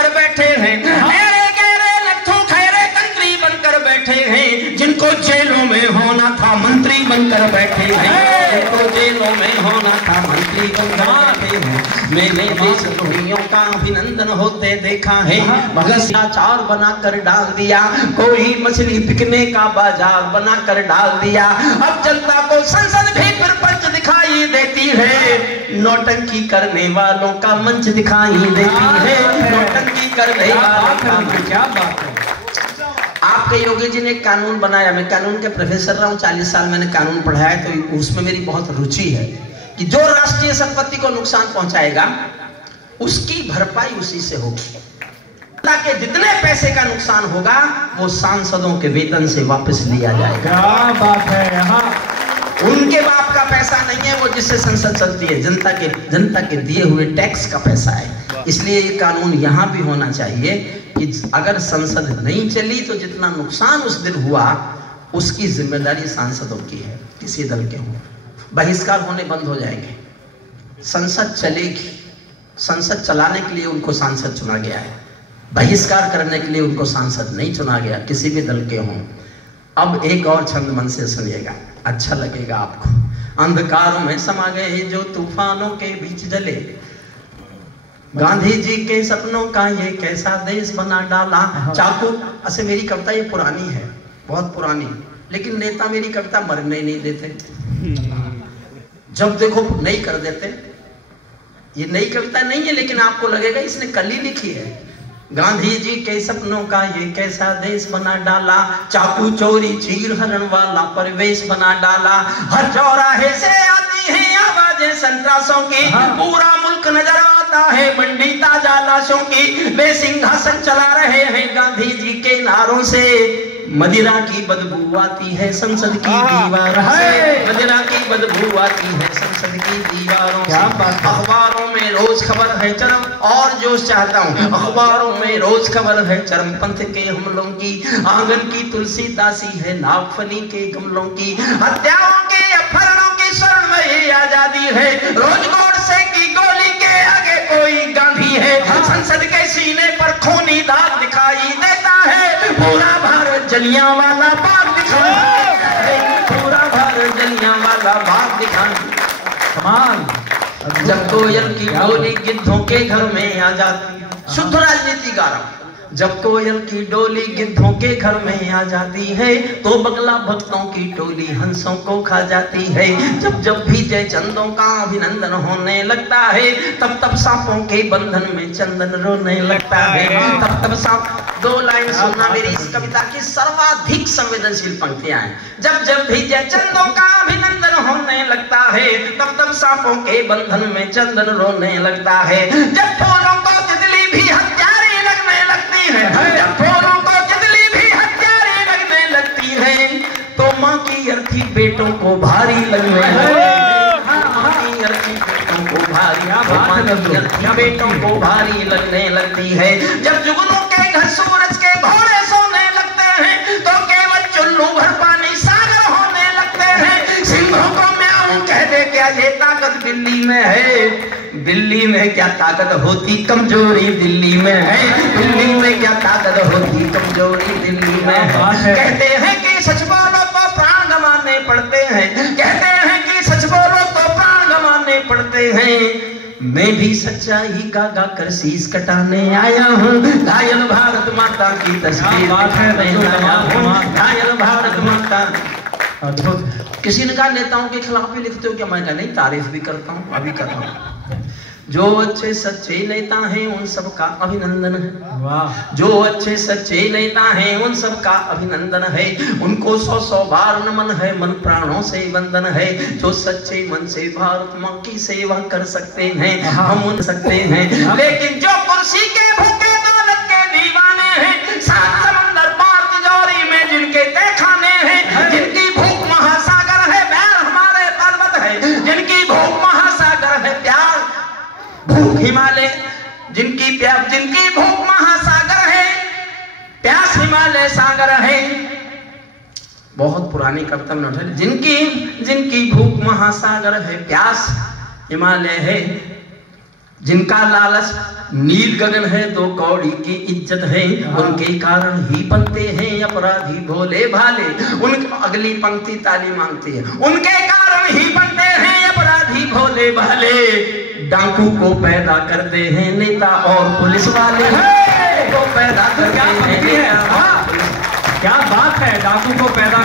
बनकर बैठे हैं, गहरे गहरे लट्ठों खैरे कंत्री बनकर बैठे हैं, जिनको जेलों में होना था मंत्री बनकर बैठे हैं, जिनको जेलों में होना था मंत्री बनकर बैठे हैं। मैंने देशद्रोहियों का अभिनंदन होते देखा है, भगत सिंह अचार बनाकर डाल दिया, कोई मछली बिकने का बाजार बनाकर डाल दिया। अब जनता को संसद भी प्रपंच दिखाई देती है, नौटंकी करने वालों का मंच दिखाई देती है, नौटंकी करने वालों का मंच। क्या बात है। आपके योगी जी ने कानून बनाया, मैं कानून के प्रोफेसर रहा हूँ, 40 साल मैंने कानून पढ़ाया है, तो उसमें मेरी बहुत रुचि है कि जो राष्ट्रीय संपत्ति को नुकसान पहुंचाएगा उसकी भरपाई उसी से होगी। ताकि जितने पैसे का नुकसान होगा वो सांसदों के वेतन से वापस लिया जाएगा। क्या बात है। यहाँ उनके बाप का पैसा नहीं है वो जिससे संसद चलती है, जनता के दिए हुए टैक्स का पैसा है। इसलिए ये कानून यहाँ भी होना चाहिए कि अगर संसद नहीं चली तो जितना नुकसान उस दिन हुआ उसकी जिम्मेदारी सांसदों की है, किसी दल के हो। बहिष्कार होने बंद हो जाएंगे, संसद चलेगी। संसद चलाने के लिए उनको सांसद चुना गया है, बहिष्कार करने के लिए उनको सांसद नहीं चुना गया, किसी भी दल के हों। अब एक और छंद मन से सुनिएगा, अच्छा लगेगा आपको। अंधकारों में समा गए जो तूफानों के बीच जले, गांधी जी के सपनों का ये कैसा देश बना डाला। चाकू ऐसे मेरी कविता ये पुरानी है, बहुत पुरानी, लेकिन नेता मेरी कविता मरने नहीं देते, जब देखो नहीं कर देते। ये नई कविता नहीं है, लेकिन आपको लगेगा इसने कल ही लिखी है। गांधी जी के सपनों का ये कैसा देश बना डाला, चाकू चोरी चीर हरण वाला परिवेश बना डाला। हर चौराहे से आती है आवाजें संतरासों की, पूरा मुल्क नजर आता है मंडी ताजा लाशों की। वे सिंहासन चला रहे हैं गांधी जी के नारों से, मदिरा की बदबू आती है संसद की दीवारों से, मदिरा की बदबू आती है संसद की दीवारों से। अखबारों में रोज खबर है चरम, और जोश चाहता हूँ, अखबारों में रोज खबर है चरमपंथ के हमलों की। आंगन की तुलसी दासी है नागफनी के गमलों की, हत्याओं के अपहरणों की शरण में ये आजादी है। रोज गोडसे की गोली के आगे कोई गांधी है, संसद के सीने पर खूनी दाग दिखाई देता है। पूरा भारत जलियांवाला बाग दिखाई, पूरा भारत जलियांवाला बाग दिखाई। कमाल। जब कोयल की डोली गिद्धों के घर में आ जाती, शुद्ध राजनीति गा रहा हूं। जब कोयल की डोली गिद्धों के घर में आ जाती है, तो बगला भक्तों की टोली हंसों को खा जाती है। जब जब भी जय चंदों का अभिनंदन होने लगता है, तब तब सांपों के बंधन में चंदन रोने लगता है। तब तब सांप। 2 लाइन सुनना मेरी इस कविता की सर्वाधिक संवेदनशील पंक्तियां हैं। जब जब भी जय चंदों का अभिनंदन होने लगता है, तब तब सांपों के बंधन में चंदन रोने लगता है। जब फूलों को तितली भी हत्यारी लगने लगती है, जब फूलों को तितली भी हत्यारी लगने लगती है, तो माँ की अर्थी बेटों को भारी लगने लगती है। माँ की अर्थी बेटों को भारी, माँ की अर्थी बेटों को भारी लगने लगती है। जब जुगनों के घर सूरज के घोड़े सोने लगते हैं, तो केवल चुल्लू भर पानी सागर होने लगते हैं। सिंहों को म्याऊं कह दे क्या ये ताकत दिल्ली में है, दिल्ली में क्या ताकत होती कमजोरी दिल्ली में है, दिल्ली में क्या ताकत होती कमजोरी दिल्ली में है। कहते हैं कि सच बोलो तो प्राण गंवाने पड़ते हैं, कहते हैं कि सच बोलो तो प्राण गंवाने पड़ते हैं। मैं भी सच्चाई का गाकर शीश कटाने आया हूँ, घायल भारत माता की तस्वीर घायल भारत माता। किसी ने कहा नेताओं के खिलाफ भी लिखते हो क्या? मैं नहीं, तारीफ भी करता हूँ, अभी कर रहा हूँ। जो अच्छे सच्चे नेता हैं उन सबका अभिनंदन है। वाह। जो अच्छे सच्चे नेता हैं उन सबका अभिनंदन है, उनको 100 बार नमन है, मन प्राणों से वंदन है। जो सच्चे मन से भारत माँ की सेवा कर सकते हैं, हम उन सकते हैं। लेकिन जो कुर्सी के भूखे दौलत के दीवाने हैं, 7 समंदर पार तिजोरी में जिनके तहखाने हैं, जिनकी भूख महासागर है, बैर हमारे पर्वत है, जिनकी भूख महासागर है, प्यार भूख हिमालय, जिनकी भूख महासागर है, प्यास हिमालय सागर है। बहुत पुरानी कविता में उठा, जिनकी भूख महासागर है, प्यास हिमालय है, जिनका लालच नील गगन है तो कौड़ी की इज्जत है, उनके कारण ही बनते हैं अपराधी भोले भाले। उन अगली पंक्ति ताली मांगती है, उनके कारण ही बनते हैं अपराधी भोले भाले। डाकू को पैदा करते हैं नेता और पुलिस वाले, को पैदा करते हैं। क्या बात है, डाकू को पैदा